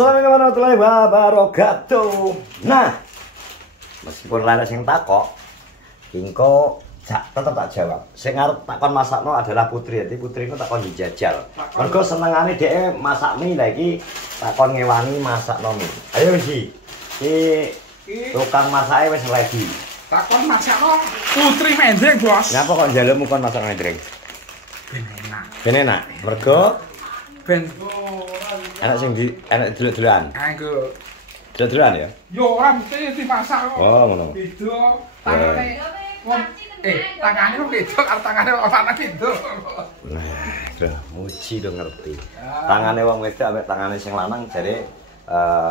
Assalamualaikum warahmatullahi wabarakatuh. Nah, meskipun lain sing takok, engko tetep tak jawab. Sing arep takon masakno adalah Putri. Jadi Putri ku takon dijajal. Mergo senengane dhek masak mie, lah iki takon ngewangi masakno mie. Ayo wis iki tukang masake wis ready. Takon masakno Putri Mendreng, Bos. Ngapa kok njalukmu kon masak Mendreng? Ben enak. Ben enak. Mergo Ben enak sing enak delok-delokan. Anggo Delok-delokan ya? yo ora mesti dimasak kok. Oh, ngono. Beda tangane. Tangane kok beda karo tangane wong lanang beda. Nah, muji do ngerti. Tangane wong wedok ambek tangane sing lanang jare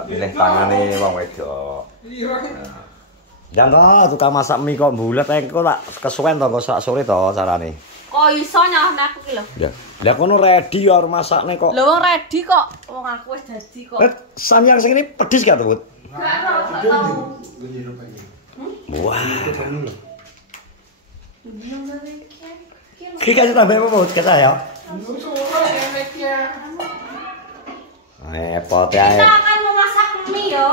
milih tangane wong wedok. Iya. Jangan kok tukang masak mie kok bulet engko tak kesuwen to kok sak sore to carane. Kok iso nyalahne aku ki lho. Ya. Lah kono ready ya masakne kok. Lho wong ready kok. Wong aku wis dadi kok. Samyang sing ini pedis gak tuh? Gak tau. Wah. Ki kasih tambah apa Bud? Kata ya. Repot ya. Kita akan memasak mie yo.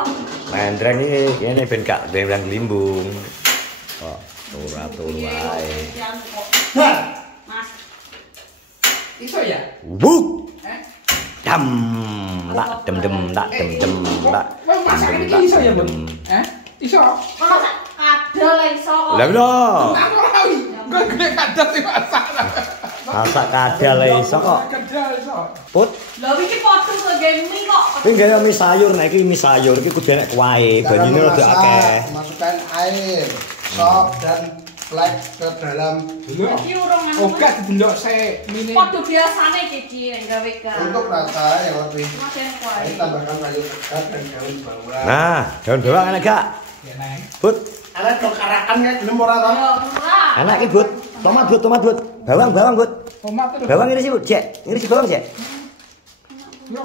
Mendreng iki kene ben gak ndang limbung. Kok turu wae. Mas. Iso ya? Buk. Heh. Tak dem tak. Masak iki iso ya, Bud? Iso. Masak kadal iso kok. Lah lho. Aku ora tahu. Kok gede kadal sing masak. Masak kadal iso kok. Kadal iso. Put. Lho iki padha nggawe mie kok. Iki gawe mie sayur, nek iki mie sayur iki kudu enek kuahe, banyune rada akeh. Masukkan air, sop dan flek ke dalam Delok. Iki urung Oh, gak didelok sik mine. Padha biasane iki gawe kan. untuk rasa yang lebih. Masen Ini kuwi. tambahkan sayur segar dan daun bawang. Nah, daun bawang enak gak? Ya, Neng. Bud, Ada karakan ya gelem ora to? Yo murah. enak iki, Bud. Tomat, Bud. Bawang, Bud. Tomat terus. Bawang ini sih, Bud. Cek. Ini sih bawang, Cek. Yo.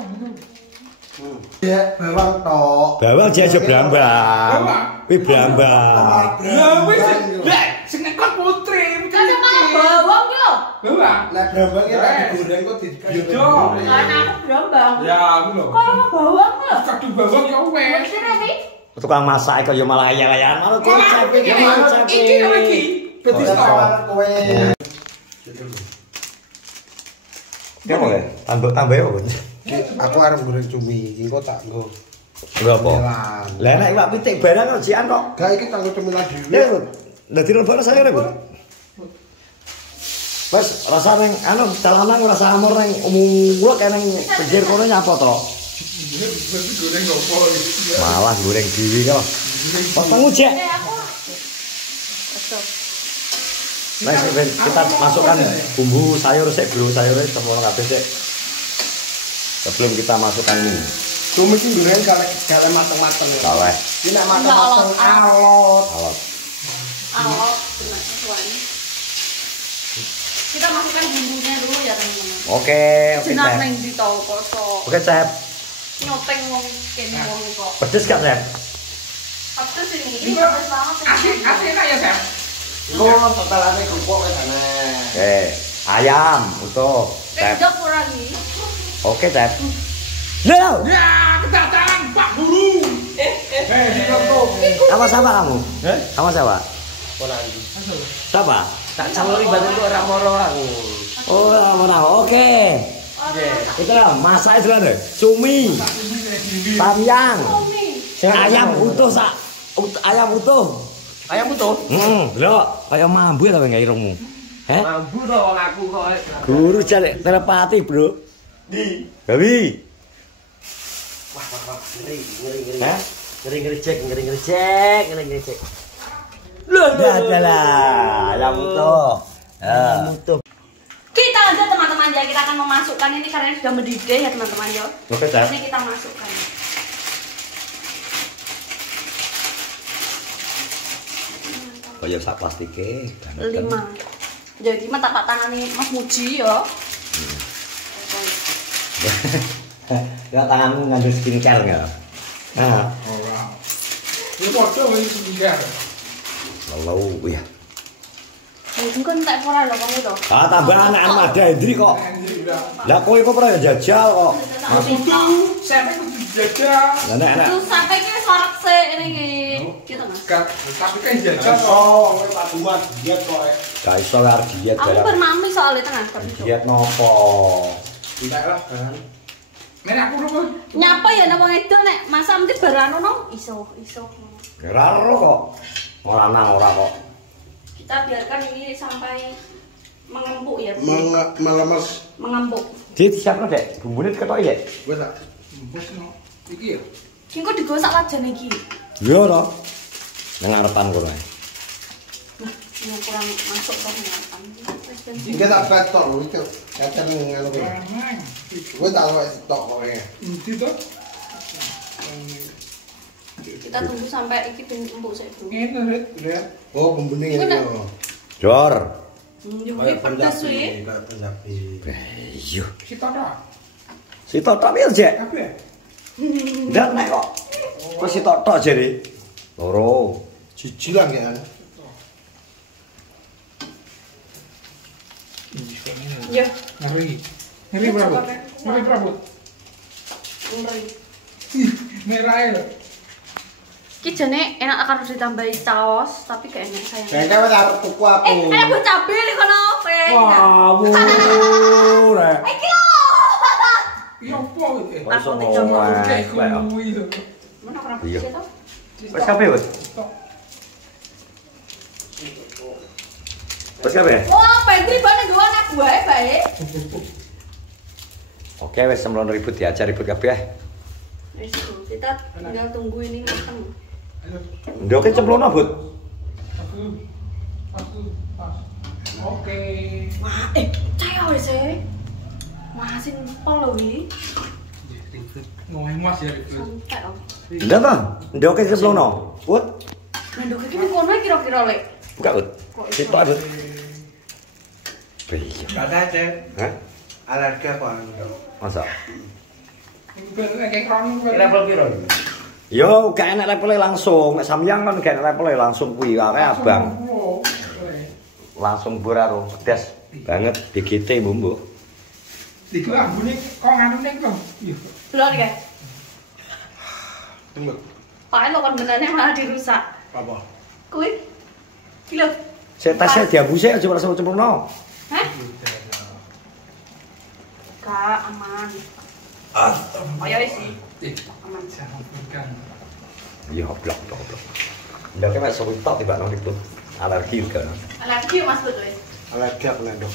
Ya, bawang tok. Bawang Cek aja brambang. Kuwi brambang. Lah wis. Lah, sing nekot Putri. Kan malah bawang ki lho. Bawang. Nek bawang iki tak digoreng kok dibius. Kan aku brambang. Ya, aku lho. Kok ono bawang lho? Kadu bawang ya wes. Wis iki. Tukang masak kok ya malah ayal-ayalan. Malah kocap iki, kocap Iki lagi. Betis Kita to. kowe. Oke, boleh. Tambah ya, Bud. Aku arep goreng cumi, engko tak nggo. Lho apa? Cemilan. Lah nek iwak pitik barang kok jian kok. Gak iki tak nggo cemilan dhewe. Ya, Bud. Lah dilebokno sayur ya, Bud. Wes rasa ning anu dalanang rasa amor ning umulek ning pinggir kono nyapa to? Goreng opo iki? Malah goreng dhewe kok. Potong ujek. Aku. Betul. Nah, kita masukkan bumbu sayur sik, Bro. Sayurnya semono kabeh sik. Sebelum kita masukkan mie. Cumi sing goreng gale mateng-mateng. Saleh. Iki nek mateng-mateng alot. Alot. Awal sesuai. Kita masukkan bumbunya dulu ya teman-teman. Oke, Jenar Chef. neng di tau kosong. Oke, Chef. Nyoteng wong kene wong kok. Pedes gak, Chef? Pedes ini pedes banget. Asli enak ya, Sam? Engko setelahne kerupuk wis ana. Oke, ayam utuh, Chef. Kedok ora iki. Oke, Chef. Lo, Ya, kedatangan Pak Guru. Ditutup. sama siapa kamu? Sama siapa? Polandi. Siapa? Tak calori badan kok ora moro aku. Oh, mana? Oke. Kita masak itu lah, cumi, samyang, ayam utuh sak, ayam utuh. Ayam utuh. Lho, kaya mambu ta nggak irungmu? Heh? Mambu to wong aku kok. Guru cari telepati, Bro. Di. Gawi. Wah, ngeri. Hah? Ngeri cek. Loh, adalah ayam utuh. Ayam utuh. Kita lanjut teman-teman ya, kita akan memasukkan ini karena ini sudah mendidih ya teman-teman ya. Oke, Chef. Ini kita masukkan. Kaya sak plastike. 5. Jadi mah tapak tangani Mas Muji ya. Ya tanganmu ngandung skincare enggak? Nah, Ora. Ini padha wis skincare. lalu ya. Engko entek ora lho kamu to. Ah, tambah anak-anak ada Hendri kok. Lah kowe kok pernah jajal kok. Kudu, sampe kudu Jajah. Lah nek Terus sampai ki sorok sik iki. Gitu Mas. Tapi kan jajah to. Oh, paduan diet kok. gak iso arep diet Aku barang. bermami soalnya tengah kerja. Diet nopo? Tidak lah kan. Nek aku lho. Nyapa ya nama itu nek masa mesti barano no iso. Ora ero kok. Ora nang ora kok. Kita biarkan ini sampai mengempuk ya. Melemes. Mengempuk. Dit siapno, Dek. Bumbune diketok ya. Wes tak. Wes no. Iki ya. Sing kok digosok wajan iki. Iya to. Nang ngarepan kono ae. Nah, ini kurang masuk kok ngarepan. Iki tak betok lho itu. Kacan ngono kuwi. Kowe tak wis tok kok. Iki to. Kita tunggu sampai iki empuk sik, Bro. Ngene ret, lihat. Oh, bumbune Iku ngene nak- yo. Jor. Yo iki pedes kuwi. Kayak Punjabi. Iya. Kita to. Si Totok piye, Jek? Kabeh. Ndak nek kok. Kok si Totok jere? Loro. Jiji lah ya. Yo, Ngeri. Ngeri berapa? Ngeri berapa? ngeri. Merah ya. Ki jane enak karo ditambahi saus, tapi gak enak sayang. Kayaknya wis arep tuku aku. Ada buah cabe nih kono, kowe. Wow, rek. Iki lho. Iya apa iki? Kok iso Aku ngomong Kayak ae, Pak, ya? kuwi to. Mana ora Iya. bisa to? Wes kabeh, Wes. Wes kabeh. Wah, Pedri bane gua anak buahe bae. Oke, wes semblon ribut diajar ribut kabeh. Wis, kita tinggal tunggu ini mateng. Ndoke cemplono, Bud. Aku pas. Oke. Wah, caya wis e. Wah, sing pol lho iki. Ngomong mas ya. Santai kok. Ndak ta? Ndoke cemplono. Bud. Ndok iki kono kira-kira lek. Buka, Bud. Situ, Bud. Iya. Kata Cek, Hah? alergi aku anu. Masa? Kayak krono Level piro? Yo, gak enak levelnya langsung. Nek samyang kan gak enak levelnya langsung kuwi wae abang. Langsung buraro pedes banget DGT bumbu. Iku ambune kok nganu ning kok. Iya. Belum guys. Tunggu. Pakai lo kan benarnya malah dirusak. Apa? Kuwi. Kilo. Saya tasnya diambuse aja langsung cemplungno. Hah? Kak, aman. Oh ya wis sih. Aman. Jangan. Iya, blok. Ndak kena sok tok tiba nang itu. Alergi kan. Alergi Mas Bud wis. Alergi aku nendok.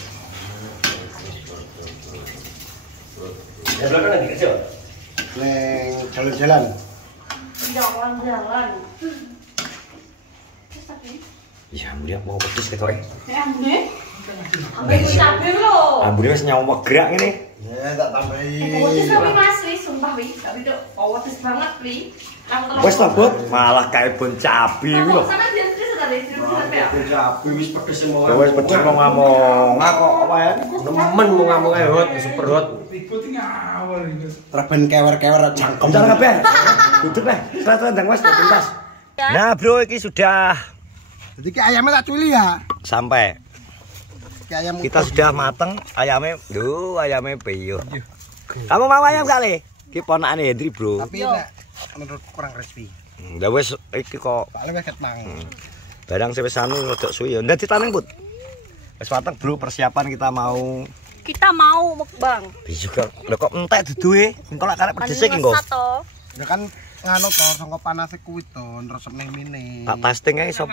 Ya blok lagi kecil. Neng jalan-jalan. Jalan-jalan. Ya, mulia mau pedes ketoke. Ambune? Ambune kuwi cabe lho. Ambune wis nyawa gerak ngene. Ya tak tambahi. Wedes tapi Mas wis sumpah wis. Tapi tuh wedes banget kuwi. Wes to, Bud, malah kae bon cabi kuwi lho. Sana dia terus tadi ya. Punjabi wis pedes semua. Wes pedes mau ngomong. Kok apa ya? Nemen mau ngomong ae hot, super hot. Ribut ngawur iki. Reben kewer-kewer jangkem. Bicara kabeh. Duduk deh. Setelah ndang Mas tuntas. Nah, Bro, iki sudah Jadi ki ayamnya tak culi ya. sampai. Ki ayam Kita sudah mateng ayamnya. Duh, ayamnya piyo. Kamu mau ayam kali? Ki ponakane Hendri, Bro. tapi nek menurut kurang crispy. Lah wis iki kok Soalnya wis ketang. barang sing wis anu rada suwi ya. Ndak ditaneng, Put. Wis mateng, Bro, persiapan kita mau Kita mau mukbang. juga. Lho kok entek duduhe? Engko lak karep pedes iki engko. Ya kan nganu to sangka panase kuwi to resep ning mine. Tak testing ae sop.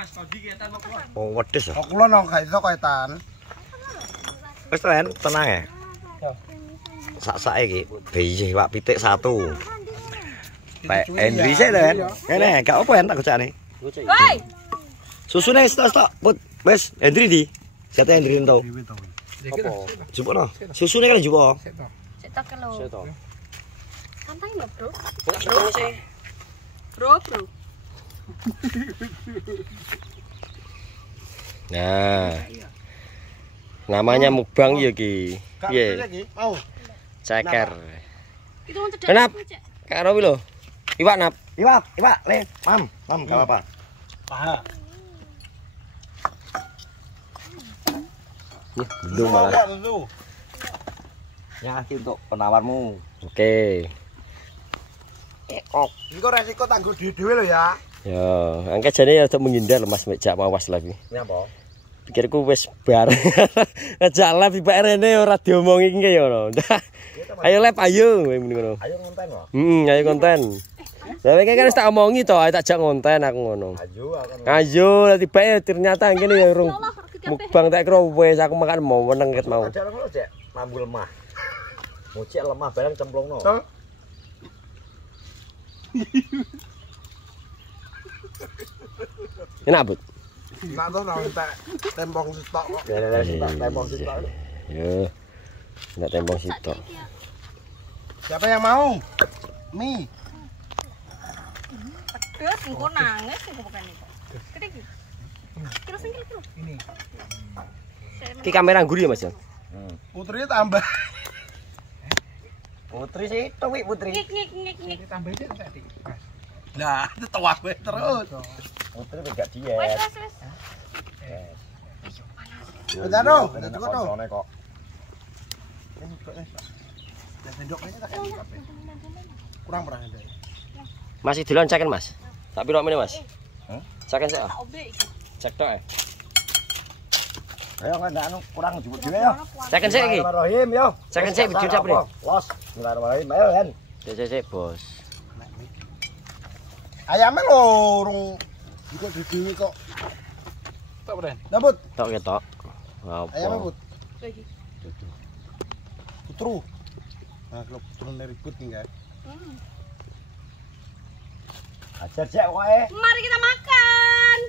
Oh, wedes ya. Kok kula nang gak iso kok etan. Wis Ren, tenang ya. Sak-sak iki. Biyeh Pak pitik 1. Pak Henry sik Ren. Kene gak apa en tak gocane. Woi. Susune stok-stok, Put. Wis Henry di. Sate Henry ento. Dewe to. Apa? Jupukno. Susune kan jupo. Cek tak lho. Seto. Santai lho, Bro. Kok seto sih? Bro. Nah. Namanya mukbang ya ki. Piye? Mau. Ceker. Itu mau cedak. Kenap? Karo wi lho. Iwak nap. Iwak, le. Mam, gak apa-apa. Paha. Belum malah. Ya, iki untuk penawarmu. Oke. Iku resiko tanggung dhewe lho ya. Ya, angkat jane ya untuk menghindar Mas Mejak mawas lagi. Nyapa? Pikirku wis bar. Ngejak live Pak Rene ora diomongi ki ya ngono. Ayo live ayo muni ngono. Ayo ngonten wae. Ayo konten. Lah iki kan wis tak omongi to, tak jak ngonten aku ngono. Ayo tiba ternyata ngene ya urung mukbang tak kira wis aku makan mau meneng ket mau. Ada ngono, Cek. Mambu lemah. Mocek lemah barang cemplungno. Enak, Bud. Nak to nang tak tembong stok kok. Tembong sitok. Yo. Enggak tembong sitok. Siapa yang mau? Mie. Pedes, engko nangis engko bukan iki. Gede iki. Kilo singkil kilo. Ini. Ki kamera ngguri ya, Mas ya? Putrinya tambah. Putri sih, tuwi putri. Ngik. Tambahin aja tadi. Nah, itu tuwak wae terus. Putri enggak diet. Wes. Bentar dong, bentar cukup dong. Kontrolnya kok. Ini kok nih. Dan sendoknya tak kayak kabeh. Kurang pernah ada. Masih duluan ceken, Mas. Tak piro meneh, Mas? Hah? Ceken sik. Tak obek iki. Cek tok. Ayo kan anu kurang jebut dhewe ya. Ceken sik iki. Bismillahirrahmanirrahim yo. Ceken sik video capre. Los. Bismillahirrahmanirrahim. Ayo kan. Sik, Bos. Ayamnya lho urung ikut dhewe kok. Tak beren. Dapet. Tok ketok. Ayamnya Apa? put. Putru. Nah, kalau putru ribut nih guys. Ajar Cek kowe. Mari kita makan.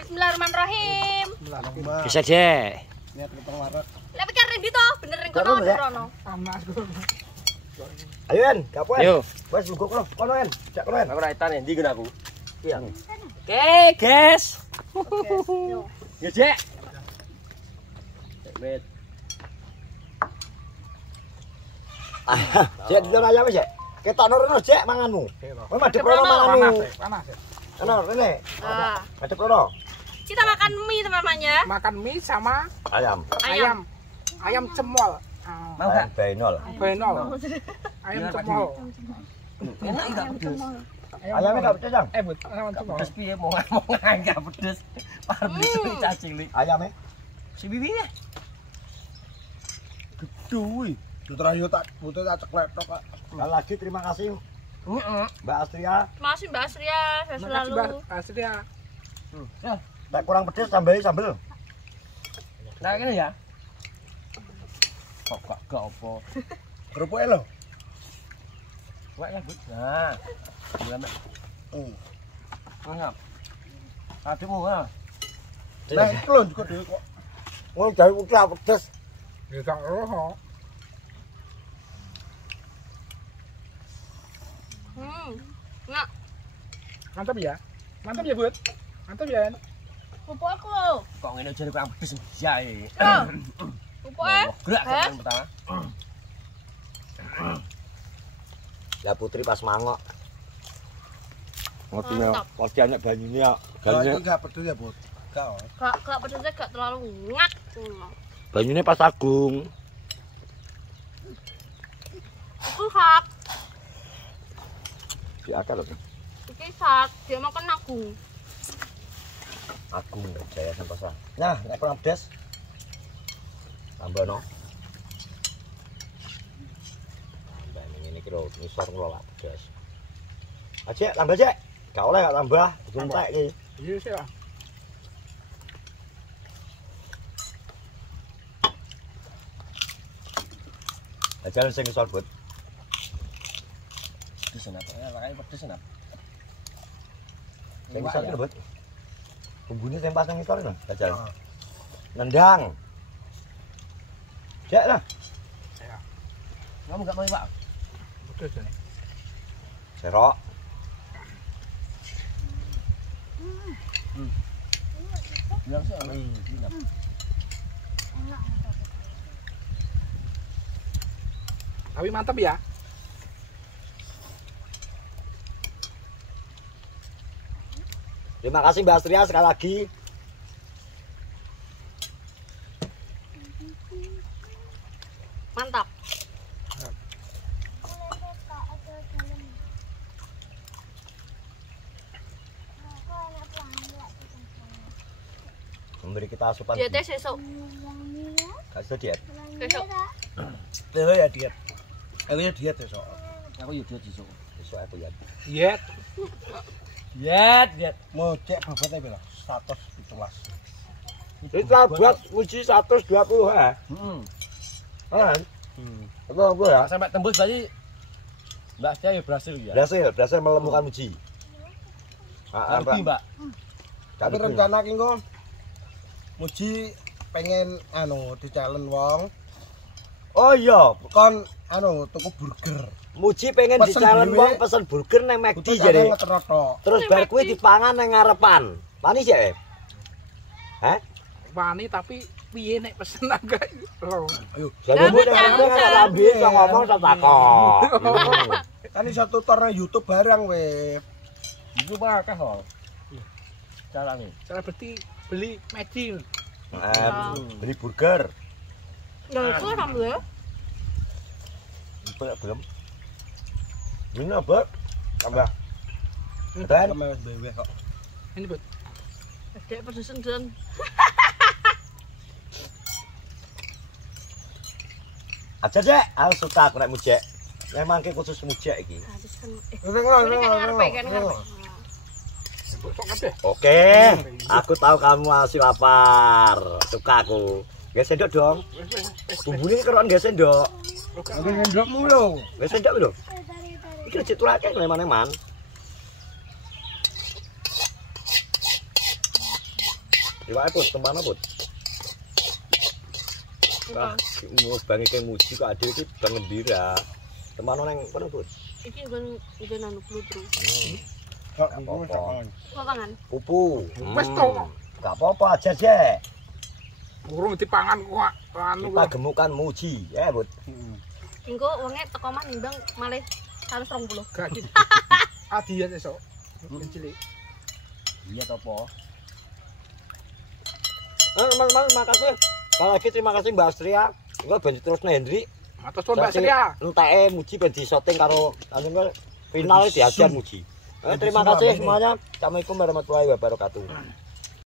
Bismillahirrahmanirrahim. Bismillah. Bisa, Jek. Niat ketong warak. Lah pikir rendi to, bener ning kono Bener, ya? rono. Panas Ayo kan, gapo Yo. Wes luguk lo. Kono kan. Cek kono kan. Aku ra etan ndi gen aku. Iya. Oke, guys. Ya, Jek. Met. Cek dino ayam Cek. Ketokno rene Cek manganmu. Kowe madhep rono manganmu. panas. Ono rene. Ah, Madhep rono. kita makan mie teman-temannya. Makan mie sama Ayam. ayam cemol. Mau enggak? Benol. Benol. Ayam cemol. Enak enggak pedes? Ayamnya enggak pedes, Jang. Bud, ayam cemol. Pedes piye mau enggak pedes. Parbi itu cacing li. Ayamnya. Si bibi ya. Duh, putra yo tak butuh tak ceklek tok kak. Sekali lagi terima kasih Mbak Astria. Masih Mbak Asria, saya Makasih, selalu. Mbak. Asli ya. Tak kurang pedes tambahin sambel. Nah, gini ya. Kok gak apa. Kerupuknya lho. Wak ya, Bud. Nah. Gimana? Ngap. Ademu ha. Nah, itu lho juga dhewe kok. Oh, dari udah pedes. Ya gak roh. Nggak, Mantap ya. Mantap ya, Bud. Mantap ya. pupuk aku loh. Kok ngene jare kurang pedes jae. Pupuk Gerak kan pertama. Lah Putri pas mangok. Ngotinya, Mantap. kopi anak banyune ya. Kalau Banyune, ini gak pedes ya, Bud. Gak. Gak pedesnya gak terlalu ngak. banyune pas agung. Itu hak, Di akal lho. itu hak. Dia makan agung. Agung Jaya Santosa. Nah, nek kurang pedes. Tambah no. Tambah ini kira nisor kula lak pedes. Acek tambah Cek. Gak oleh gak tambah, disuntek iki. Iya sih lah. Ajaran sing nisor Bud. Pedes enak. Makanya pedes enak. Sing nisor iki lho Bud. Bumbune sing pas nang nisor lho, ajaran. Nendang. Cek lah. Kamu gak mau, Pak? Pedes ya. Serok. Bilang sih enak. Tapi mantap ya. Terima kasih Mbak Astria sekali lagi. Mantap. asupan. Dietnya sesuk. Kasih diet. Besok. Ya diet. Aku ya diet besok. Aku yo diet besok. Besok aku ya. Diet. Diet. Mau cek bobotnya piro? 117. Kita buat uji 120 ya. Kan? Apa ya? Sampai tembus berarti Mbak Sia ya berhasil ya. Berhasil menemukan uji. Rugi, Mbak. Tapi rencana ki engko Muji pengen di challenge wong Oh iya, kon tuku burger. Muji pengen Pesen di-challenge dhewe. wong pesen burger nang McD Kudu jare. ngetrotok. Terus bar kuwi dipangan nang ngarepan. Manis ya? Hah? Wani tapi piye nek pesen agak lho. Ayo. Jadi Tapi mudah jangan. lambi iso ngomong iso takok. Kan iso tutor nang YouTube barang we. Itu bakal kok. Carane. Cara beli Magic. Beli burger. Ya itu sambel ya. Belum. Ini apa? Tambah. Dan Sama wis bewe kok. Ini buat Dek pedesen den. aja Cek, aku suka aku nek mujek. Memang ki khusus mujek iki. Habis kan. Ini Kan ngarepe. sok kabeh. Oke, aku tahu kamu masih lapar. Suka aku. Nggak sendok dong. Bumbune kerokan nggak sendok. Ada ngendokmu lho. Nggak sendok lho. Iki rejek turake leman-leman. Iwak Put, kemana Put? Wah, mau bangi kayak Muji kok ada iki bang gembira. Temano neng kono Put. Iki nggon anu plutru. Kok apa-apa. Pangan. Pupu. Wes to. Enggak apa-apa aja, Jek. Burung dipangan kok anu. Kita gemukan Muji, ya, Put. Engko wonge teko man nimbang malih 120. Gak gitu. Adian esok. Cilik. Iya to po. Mang, makasih. Sekali lagi terima kasih Mbak Astria. Enggak bantu terus Hendri. Matur suwun Mbak Selia. Entake Muji ben di-shooting karo anu final diajar Muji. Terima kasih semuanya. Assalamualaikum warahmatullahi wabarakatuh.